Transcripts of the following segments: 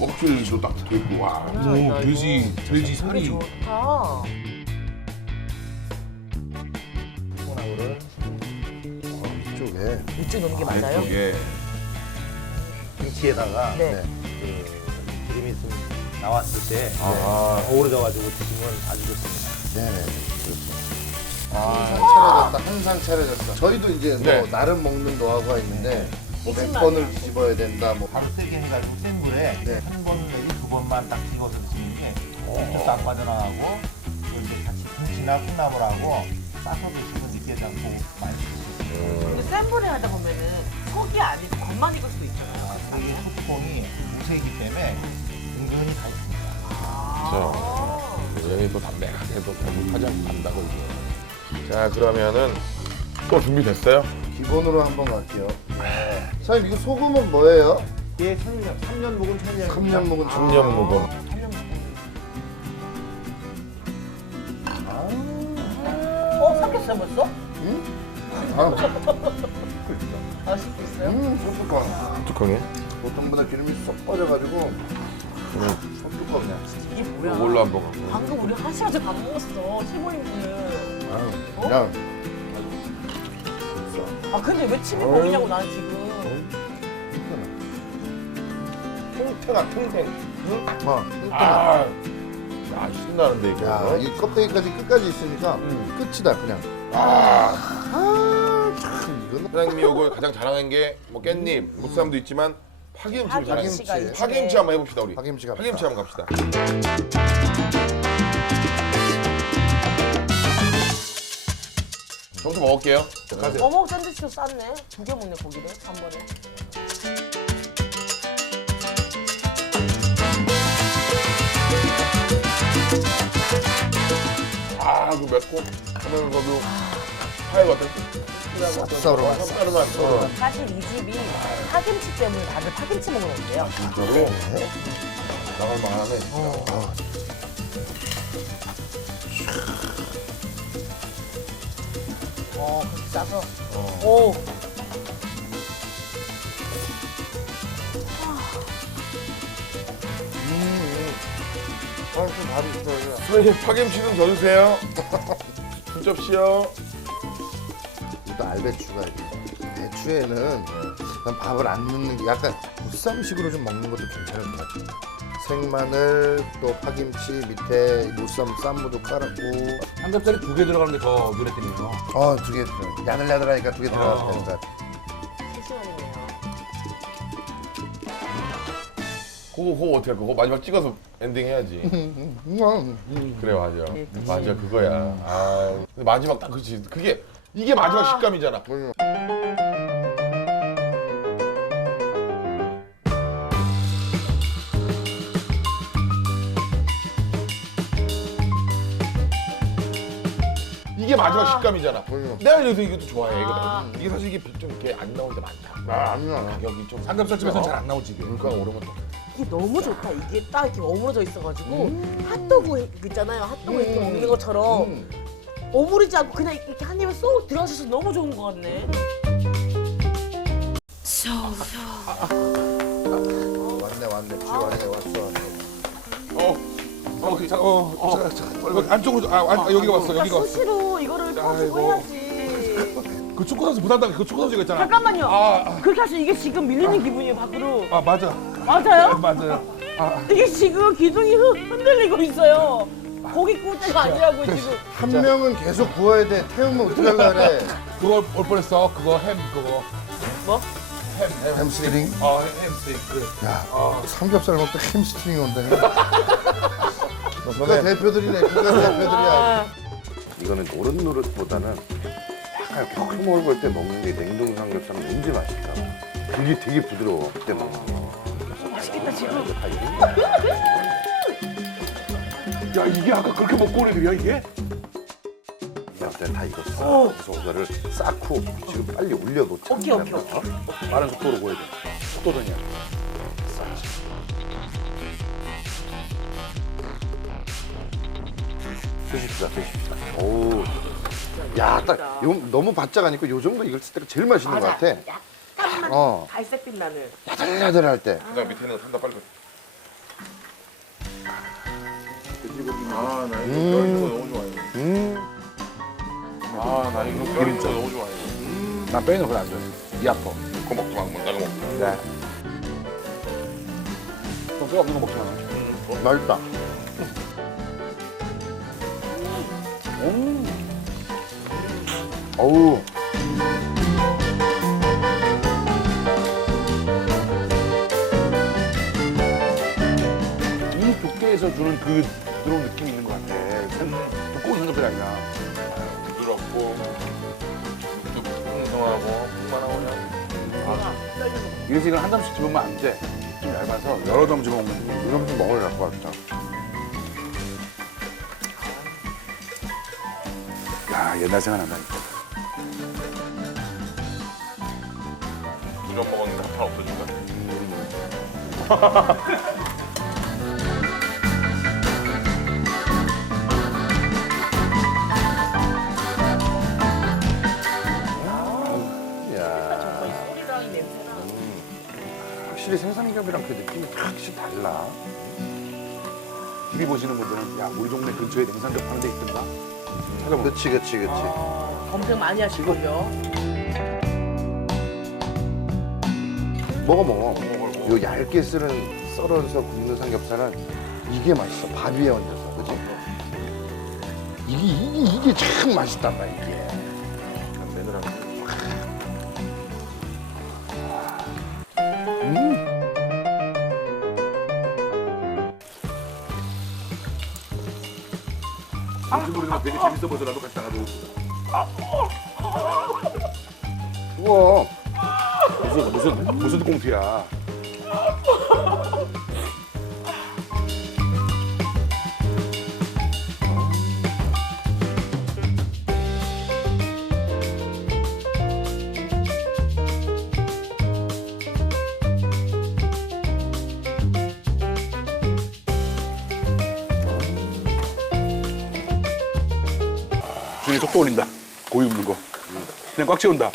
껍질도 딱 들어있고 와. 오, 돼지 살이. 좋다. 소나무를 이쪽에 이쪽 넣는 게 맞아요? 예. 김치에다가 네. 그 기름이 좀 나왔을 때 어우러져가지고 드시면 아주 좋습니다. 네네. 차려졌다. 항상 차려졌어. 저희도 이제 네. 뭐 나름 먹는 노하우가 있는데 뭐 몇 무슨 번을 맛이야? 뒤집어야 된다. 뭐 바로 세게 해가지고 센 불에 네. 한 번 내지 두 번만 딱 찍어서 드시는 게 육즙도 안 빠져나가고 또 이제 같이 김치나 콩나물하고 싸서 드시면 느끼지 않고 맛있어요. 근데 센 불에 하다 보면은 속이 아니고 겉만 익을 수도 있잖아요. 이게 소뚜껑이 무쇠이기 때문에 은근히 다 있습니다. 굉장히 또 담백하게도 배고파지 않고 간다고 이게. 자 그러면은 또 준비됐어요? 기본으로 한번 갈게요. 사장님 이거 소금은 뭐예요? 이게 3년 묵은 천년. 3년 묵은 청년 묵은. 삼겹살 벌써? 아, 맛있고 있어요? 소뚜껑. 뚜껑에 보통보다 기름이 쏙 빠져가지고 소뚜껑이야. 이게 뭐야? 이걸로 한번 갖고. 방금 우리 1시간 전에 밥 먹었어. 시모님들. 그냥 아 근데 왜 침을 먹이냐고 나는 지금. 통태가 통태. 뭐 아, 야 신나는데 이거. 야, 이 껍데기까지 끝까지 있으니까 끝이다 그냥. 참 이거는 사장님이 이거 가장 자랑한 게 뭐 깻잎, 무쌈도 있지만 파김치를 파김치가 자랑했어요. 있지. 파김치 한번 해봅시다 우리. 파김치 갑시다. 파김치 한번 갑시다. 저부터 먹을게요. 가세요. 어묵 샌드위치도 쌌네. 2개 먹네 고기를 한 번에. 아, 그 맵고 하면서도 하얘가 어떨지? 쌉싸름한. 사실 이 집이 파김치 때문에 다들 파김치 먹으러 온대요. 진짜로 나갈 만하네. 그렇게 싸서. 오. 좀 밥이 있어요. 선생님 파김치 좀 져주세요. 두 접시요. 또 알배추가 있고. 배추에는 난 밥을 안 넣는 게 약간 무쌈식으로 좀 먹는 것도 괜찮을 것 같아요. 생마늘 또 파김치 밑에 무쌈 쌈무도 깔았고 삼겹살이 2개 들어가는 게 더 눈에 띄네요. 2개 들어. 야들야들하니까 2개 들어가도 되는 것 같아. 실시간이네요. 그거 어떻게 할 거야? 그거 마지막 찍어서 엔딩 해야지. 그래 맞아. 맞아 그거야. 아 근데 마지막 딱 그렇지. 그게 이게 마지막 식감이잖아. 이게 마지막 식감이잖아. 내가 그래서 이것도 좋아해. 이게 사실 이게 좀 이렇게 안 나올 때 많다. 아니야. 가격이 좀 삼겹살집에서는 잘 안 나오지 이게. 물가가 오르면 또. 이게 너무 좋다. 이게 딱 이렇게 어우러져 있어가지고 핫도그 있잖아요. 핫도그 이렇게 먹는 것처럼 어무르지 않고 그냥 이렇게 한 입에 쏙 들어가셔서 너무 좋은 것 같네. 왔네. 쥐 왔네. 왔어. 잠깐, 안쪽으로, 여기가 왔어, 여기가 왔어. 수시로 이거를 퍼주고 아이고. 해야지. 그 초코소스 부담당 그 초코소스 이거 있잖아. 잠깐만요. 그렇게 하시면 이게 지금 밀리는 기분이에요, 밖으로. 아, 맞아. 맞아요? 맞아요. 이게 지금 기둥이 흔들리고 있어요. 고기 구울 때가 아니라고 지금. 한 명은 계속 구워야 돼. 태우면 어떡하려고 그래. 그거 올 뻔했어. 그거 햄 그거. 뭐? 햄스트링? 햄스테이크. 야, 삼겹살 먹다 햄스트링이 온다니. 국가 대표들이네. 국가 대표들이야. 이거는 노릇노릇보다는 약간 이렇게 큰 볼 때 먹는 게 냉동 삼겹살은 왠지 맛있다. 그게 되게 부드러워 그때 먹는 게. 맛있겠다, 지금. 다 익은 거야. 야 이게 아까 그렇게 먹고 오래 그려 이게? 내가 그때 다 익었어. 그래서 이거를 쌓고 지금 빨리 올려놓자. 오케이. 빠른 속도로 구워야 돼. 속도전이야. 드십시다. 오, 야, 딱 너무 바짝 안 익고 요 정도 익었을 때가 제일 맛있는 것 같아. 약간만 어. 갈색빛 마늘. 야들야들할 때. 그다음 밑에 있는 거 한다 빨리. 난 빼는 거 안 돼. 이 아파. 그거 먹지 마. 내가 먹자. 네. 좀 뼈 없는 거 먹지 마. 맛있다. 어우. 이 두께에서 주는 그 부드러운 느낌이 있는 것 같아. 두꺼운 삼겹살이 아니라. 부드럽고 풍성하고 풍만하고 이래서 이걸 한 점씩 집으면 안 돼. 좀 얇아서 여러 점 집어먹는 거. 이런 좀 먹어야 할 것 같다. 야, 옛날 생각난다. 이런 먹었는데 하나 없어진 거야. 정말 이 소리랑 이 냄새랑. 확실히 생삼겹이랑 그 느낌이 확실히 달라. TV 보시는 분들은 야, 우리 동네 근처에 냉삼겹 하는 데 있던가? 찾아보고. 그치. 검색 많이 하시고요. 먹어. 요 얇게 썰어서 굽는 삼겹살은 이게 맛있어. 밥 위에 얹어서, 그지? 이게 참 맛있단 말이야, 이게. 혹시 모르지만 되게 재밌어 보여서 나도 같이 나가도. 우와. 무슨 꽁트야. 중에 속도 올린다. 고기 굽는 거. 그냥 꽉 채운다.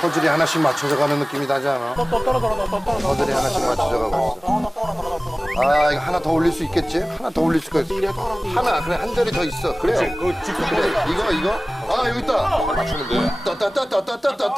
퍼즐이 하나씩 맞춰져 가는 느낌이 나지 않아? 퍼즐이 하나씩 맞춰져 가고 있어. 아, 이거 하나 더 올릴 수 있겠지? 하나 더 올릴 수가 있어. 하나, 그래, 한 자리 더 있어. 그래. 그거 직접 그래, 이거? 아, 여기 있다. 맞추면 돼. 따따따따따따따따.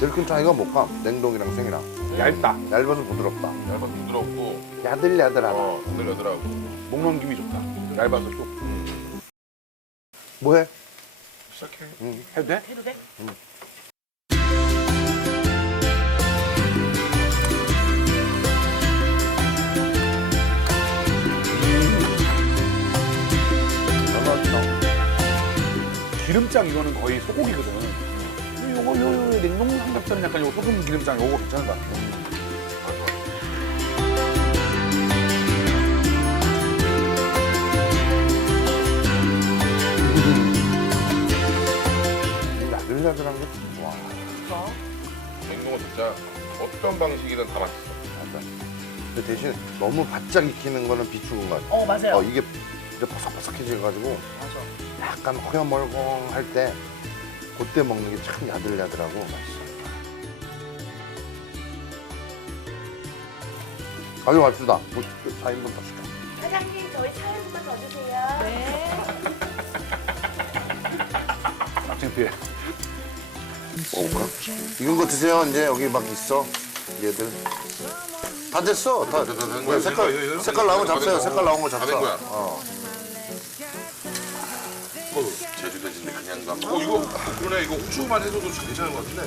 제일 큰 차이가 뭘까? 냉동이랑 생이랑. 얇다. 얇아서 부드럽다. 얇아 부드럽고 야들야들하다. 흔들려더라고. 목 넘김이 좋다. 얇아서 또. 뭐해? 시작해. 해도 돼? 해도 돼? 기름장 이거는 거의 소고기거든. 요거 냉동삼겹살은 약간 요 소금 기름장 요거 괜찮은 것 같아. 야들야들한 게 좋아. 냉동은 진짜 어떤 방식이든 다 맛있어. 맞아. 근데 대신 너무 바짝 익히는 거는 비추는 것 같아. 맞아요. 이게 이제 바삭바삭해져가지고 맞아. 약간 허여멀컹할 때 그때 먹는 게 참 야들야들하고 맛있어. 가져갑시다. 4인분 더 시켜. 사장님, 저희 4인분만 더 주세요. 네. 납치피해. 먹을까? 익은 거 드세요. 이제 여기 막 있어. 얘들. 다 됐어. 다. 된 거야. 색깔 나온 거 잡세요. 색깔 나온 거 다 된 잡사. 거야. 제주 돼지인데 그냥 가. 이거 그러네. 이거 후추만 해줘도 괜찮은 것 같은데.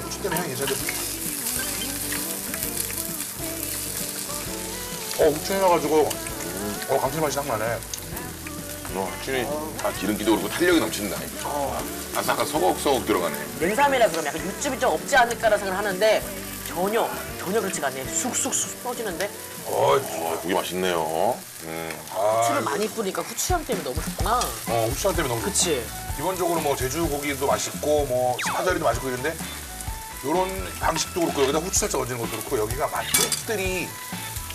후추 때문에 향이 괜찮은데. 후추 해놔가지고 감칠맛이 딱 나네. 확실히 기름기도 그렇고 탄력이 넘친다. 아삭아삭 서걱서걱 들어가네. 냉삼이라 그러면 약간 육즙이 좀 없지 않을까라 생각을 하는데 전혀 그렇지가 않네요. 쑥쑥쑥 떠지는데 고기 맛있네요. 후추를 많이 뿌리니까 후추향 때문에 너무 좋구나. 후추향 때문에 너무 좋다. 그치? 기본적으로 뭐 제주 고기도 맛있고 뭐 스파자리도 맛있고 이런데 이런 방식도 그렇고 여기다 후추 살짝 얹는 것도 그렇고 여기가 맛집들이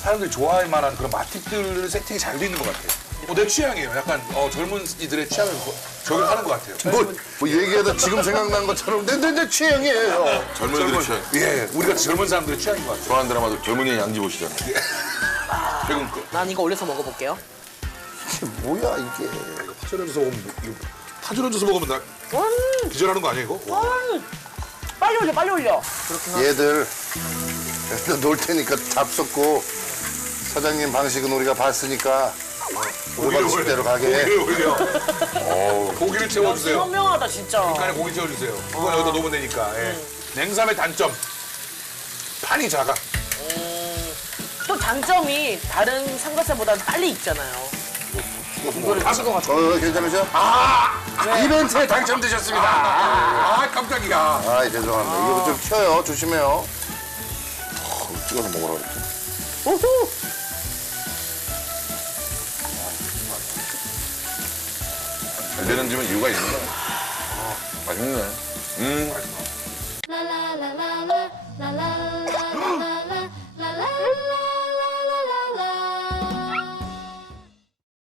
사람들이 좋아할 만한 그런 맛집들 세팅이 잘 돼 있는 것 같아요. 내 취향이에요. 약간 젊은 이들의 취향을 저격하는 것 같아요. 뭐 얘기하다 지금 생각난 것처럼 내 취향이에요. 젊은이들 취향. 예, 우리가 젊은 사람들의 취향인 것 같아요. 좋아하는 드라마도 젊은이의 양지 보시잖아. 최근 거. 난 이거 올려서 먹어볼게요. 이게 뭐야 이게. 파전 얹어서 먹으면 이거 파전 얹어서 먹으면 나 기절하는 거 아니야 이거? 와. 빨리 올려, 빨리 올려. 얘들 놀 테니까 잡숫고 사장님 방식은 우리가 봤으니까 우리 방식 대로 가게. 고기를 올려. 고기를 채워주세요. 현명하다 진짜. 간에 고기 채워주세요. 그건 여기다 놓으면 되니까. 예. 냉삼의 단점. 판이 작아. 또 장점이 다른 삼겹살보다 빨리 익잖아요. 이거를 찍어가지고. 괜찮으세요? 이벤트에 당첨되셨습니다. 깜짝이야. 아, 죄송합니다. 이거 좀 튀어요. 조심해요. 찍어서 먹으라고 했지. 오호! 잘 되는 집은 이유가 있는 거야. 맛있네. la la la